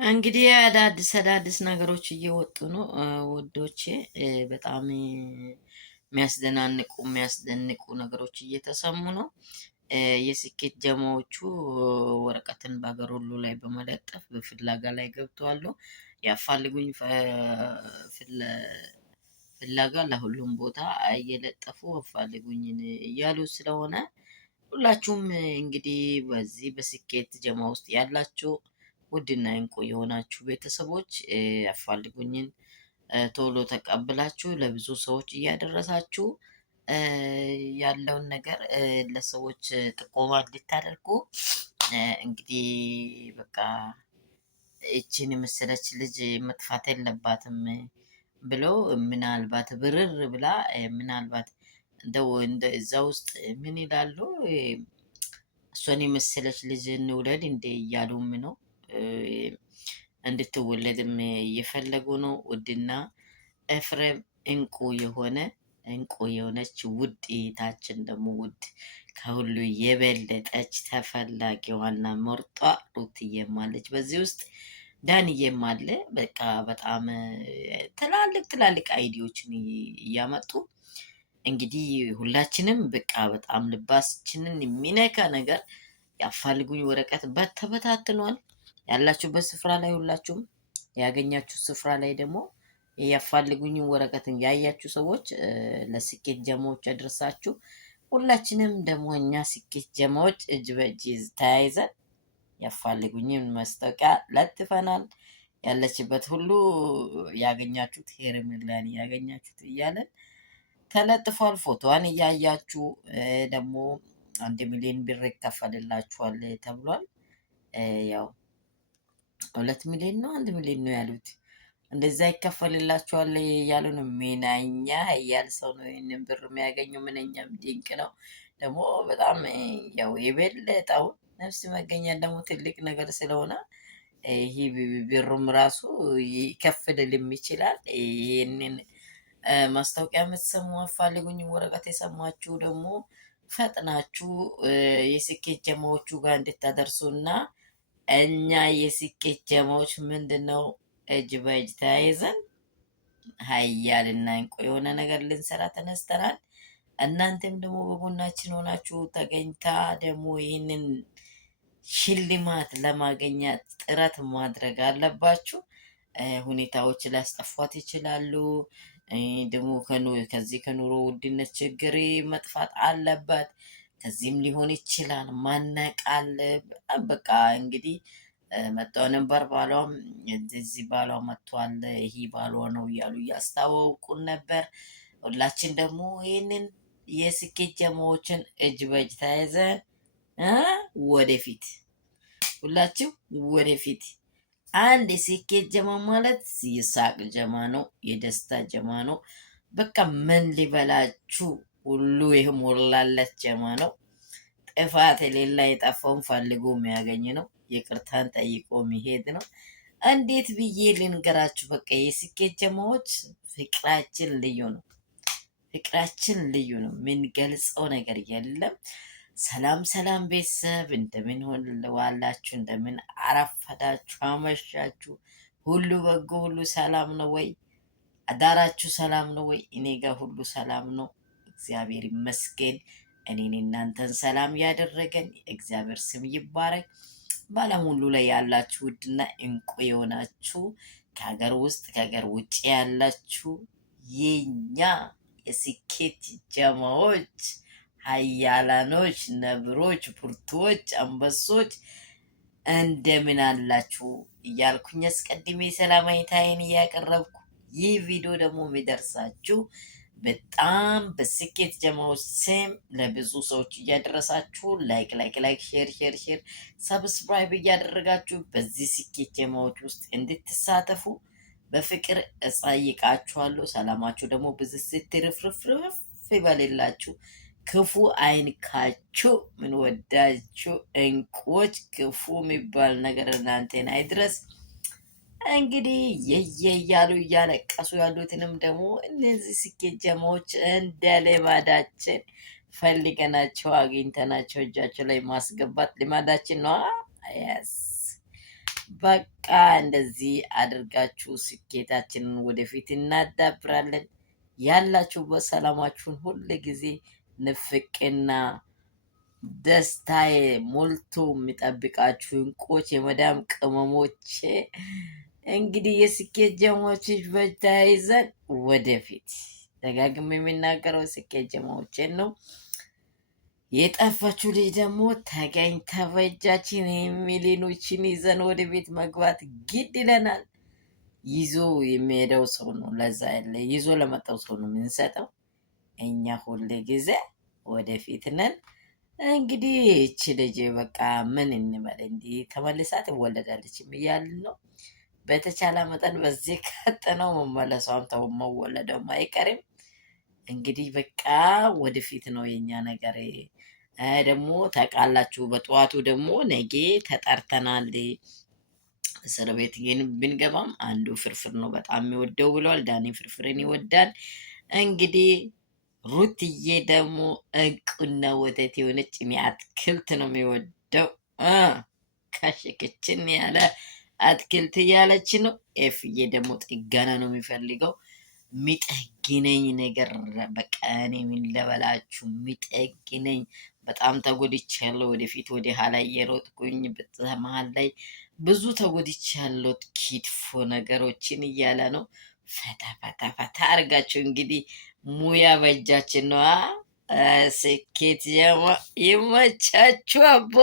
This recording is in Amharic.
እንግዲህ አዳዲስ ነገሮች እየወጡ ነው ውዶቼ። በጣም የሚያስደንቁ ነገሮች እየተሰሙ ነው። የስኬት ጀማዎቹ ወረቀትን በሀገር ሁሉ ላይ በመለጠፍ በፍላጋ ላይ ገብተዋል። ያፋልጉኝ ፍላጋ ለሁሉም ቦታ እየለጠፉ አፋልጉኝ እያሉ ስለሆነ ሁላችሁም እንግዲህ በዚህ በስኬት ጀማ ውስጥ ያላችሁ ውድና እንቁ የሆናችሁ ቤተሰቦች አፋልጉኝን ቶሎ ተቀብላችሁ ለብዙ ሰዎች እያደረሳችሁ ያለውን ነገር ለሰዎች ጥቆማ እንድታደርጉ እንግዲህ በቃ እቺን የመሰለች ልጅ መጥፋት የለባትም ብለው ምናልባት ብርር ብላ ምናልባት እንደ እዛ ውስጥ ምን ይላሉ እሷን የመሰለች ልጅ እንውለድ እንደ እያሉም ነው እንድትወለድም እየፈለጉ ነው። ውድና ኤፍሬም እንቁ የሆነች ውድ እህታችን ደግሞ ውድ ከሁሉ የበለጠች ተፈላጊዋና ምርጧ ሩትዬም አለች። በዚህ ውስጥ ዳንዬም አለ። በቃ በጣም ትላልቅ አይዲዎችን እያመጡ እንግዲህ ሁላችንም በቃ በጣም ልባችንን የሚነካ ነገር ያፋልጉኝ ወረቀት ተበታትኗል። ያላችሁበት ስፍራ ላይ ሁላችሁም ያገኛችሁ ስፍራ ላይ ደግሞ ያፋልጉኝን ወረቀትን ያያችሁ ሰዎች ለስኬት ጀማዎች አድርሳችሁ ሁላችንም ደግሞ እኛ ስኬት ጀማዎች እጅ በእጅ ተያይዘን ያፋልጉኝን ማስታወቂያ ለጥፈናል። ያለችበት ሁሉ ያገኛችሁት ሄርሜላን ያገኛችሁት እያለን ተለጥፏል። ፎቶዋን እያያችሁ ደግሞ 1 ሚሊዮን ብር ይከፈልላችኋል ተብሏል። ያው 2 ሚሊዮን ነው 1 ሚሊዮን ነው ያሉት። እንደዛ ይከፈልላችኋል እያሉ ነው። ምንኛ እያል ሰው ነው ይህንን ብር የሚያገኘው። ምንኛም ድንቅ ነው። ደግሞ በጣም ያው የበለጠው ነፍስ መገኛ ደግሞ ትልቅ ነገር ስለሆነ ይህ ብሩም ራሱ ይከፍልልም ይችላል። ይህንን ማስታወቂያ የምትሰሙ አፋልጉኝ ወረቀት የሰማችሁ ደግሞ ፈጥናችሁ የስኬት ጀማዎቹ ጋር እንድታደርሱና እኛ የስኬት ጀማዎች ምንድነው እጅ በእጅ ተያይዘን ሀያልና እንቁ የሆነ ነገር ልንሰራ ተነስተናል። እናንተም ደግሞ በጎናችን ሆናችሁ ተገኝታ ደግሞ ይህንን ሽልማት ለማገኘት ጥረት ማድረግ አለባችሁ። ሁኔታዎች ሊያስጠፏት ይችላሉ። ደግሞ ከዚህ ከኑሮ ውድነት ችግር መጥፋት አለበት። ከዚህም ሊሆን ይችላል ማነቃል። በቃ እንግዲህ መጣው ነበር ባሏም እዚህ ባሏ መጥቷል፣ ይሄ ባሏ ነው እያሉ እያስታወቁን ነበር። ሁላችን ደግሞ ይህንን የስኬት ጀማዎችን እጅ በእጅ ተያይዘን ወደፊት ሁላችሁ ወደፊት። አንድ የስኬት ጀማ ማለት የሳቅ ጀማ ነው፣ የደስታ ጀማ ነው። በቃ ምን ሊበላችሁ ሁሉ የሞላለት ጀማ ነው። ጥፋት የሌላ የጠፋውን ፈልጎ የሚያገኝ ነው። ይቅርታን ጠይቆ የሚሄድ ነው። እንዴት ብዬ ልንገራችሁ? በቃ የስኬት ጀማዎች ፍቅራችን ልዩ ነው። ፍቅራችን ልዩ ነው። የምንገልጸው ነገር የለም። ሰላም ቤተሰብ፣ እንደምን ዋላችሁ? እንደምን አረፈዳችሁ? አመሻችሁ? ሁሉ በጎ፣ ሁሉ ሰላም ነው ወይ? አዳራችሁ ሰላም ነው ወይ? እኔ ጋር ሁሉ ሰላም ነው፣ እግዚአብሔር ይመስገን። እኔን እናንተን ሰላም ያደረገን እግዚአብሔር ስም ይባረክ። በዓለም ሁሉ ላይ ያላችሁ ውድና እንቁ የሆናችሁ ከሀገር ውስጥ ከሀገር ውጭ ያላችሁ የኛ የስኬት ጀማዎች ሀያላኖች፣ ነብሮች፣ ብርቱዎች፣ አንበሶች እንደምን አላችሁ እያልኩኝ አስቀድሜ ሰላማዊታዬን እያቀረብኩ ይህ ቪዲዮ ደግሞ የሚደርሳችሁ በጣም በስኬት ጀማዎች ስም ለብዙ ሰዎች እያደረሳችሁ ላይክ ሼር ሰብስክራይብ እያደረጋችሁ በዚህ ስኬት ጀማዎች ውስጥ እንድትሳተፉ በፍቅር እጠይቃችኋለሁ። ሰላማችሁ ደግሞ ብዝስት ትርፍርፍርፍ ይበልላችሁ። ክፉ አይንካችሁ። ምን ወዳችሁ እንቁዎች፣ ክፉ የሚባል ነገር እናንተን አይድረስ። እንግዲህ እያሉ እያለቀሱ ያሉትንም ደግሞ እነዚህ ስኬት ጀማዎች እንደ ልማዳችን ፈልገናቸው አግኝተናቸው እጃቸው ላይ ማስገባት ልማዳችን ነው። ያስ በቃ እንደዚህ አድርጋችሁ ስኬታችንን ወደፊት እናዳብራለን። ያላችሁበት ሰላማችሁን ሁል ጊዜ ንፍቅና ደስታዬ ሞልቶ የሚጠብቃችሁ እንቁዎች የመዳም ቅመሞቼ እንግዲህ የስኬት ጀሞችን በተያይዘን ወደፊት ደጋግም የሚናገረው ስኬት ጀማዎችን ነው። የጠፋችሁ ልጅ ደግሞ ተገኝታ በእጃችን ሚሊዮኖችን ይዘን ወደ ቤት መግባት ግድ ይለናል። ይዞ የሚሄደው ሰው ነው ለዛ ያለ ይዞ ለመጣው ሰው ነው የምንሰጠው። እኛ ሁሌ ጊዜ ወደፊት ነን። እንግዲህ እቺ ልጅ በቃ ምን እንበል እንዲህ ተመልሳ ትወለዳለች እያልን ነው። በተቻለ መጠን በዚህ ቀጥነው መመለሷም ተው መወለደውም አይቀርም። እንግዲህ በቃ ወደፊት ነው የኛ ነገር። ደግሞ ታውቃላችሁ፣ በጠዋቱ ደግሞ ነገ ተጠርተናል። እስር ቤት ግን ብንገባም አንዱ ፍርፍር ነው በጣም የሚወደው ብለዋል። ዳኒ ፍርፍርን ይወዳል። እንግዲህ ሩትዬ ደግሞ እንቁና ወተት የሆነች እኔ አትክልት ነው የሚወደው። ከሽክችን ያለ አትክልት እያለች ነው። ኤፍዬ ደግሞ ጥገና ነው የሚፈልገው። ሚጠግነኝ ነገር በቃ እኔ ምን ልበላችሁ፣ ሚጠግነኝ በጣም ተጎድቻለሁ። ወደፊት ወደ ኋላ እየሮጥኩኝ በመሀል ላይ ብዙ ተጎድቻለሁ። ኪትፎ ነገሮችን እያለ ነው። ፈታ ፈታ ፈታ አድርጋችሁ እንግዲህ ሙያ በእጃችን ነዋ። ስኬት ይመቻችሁ አቦ።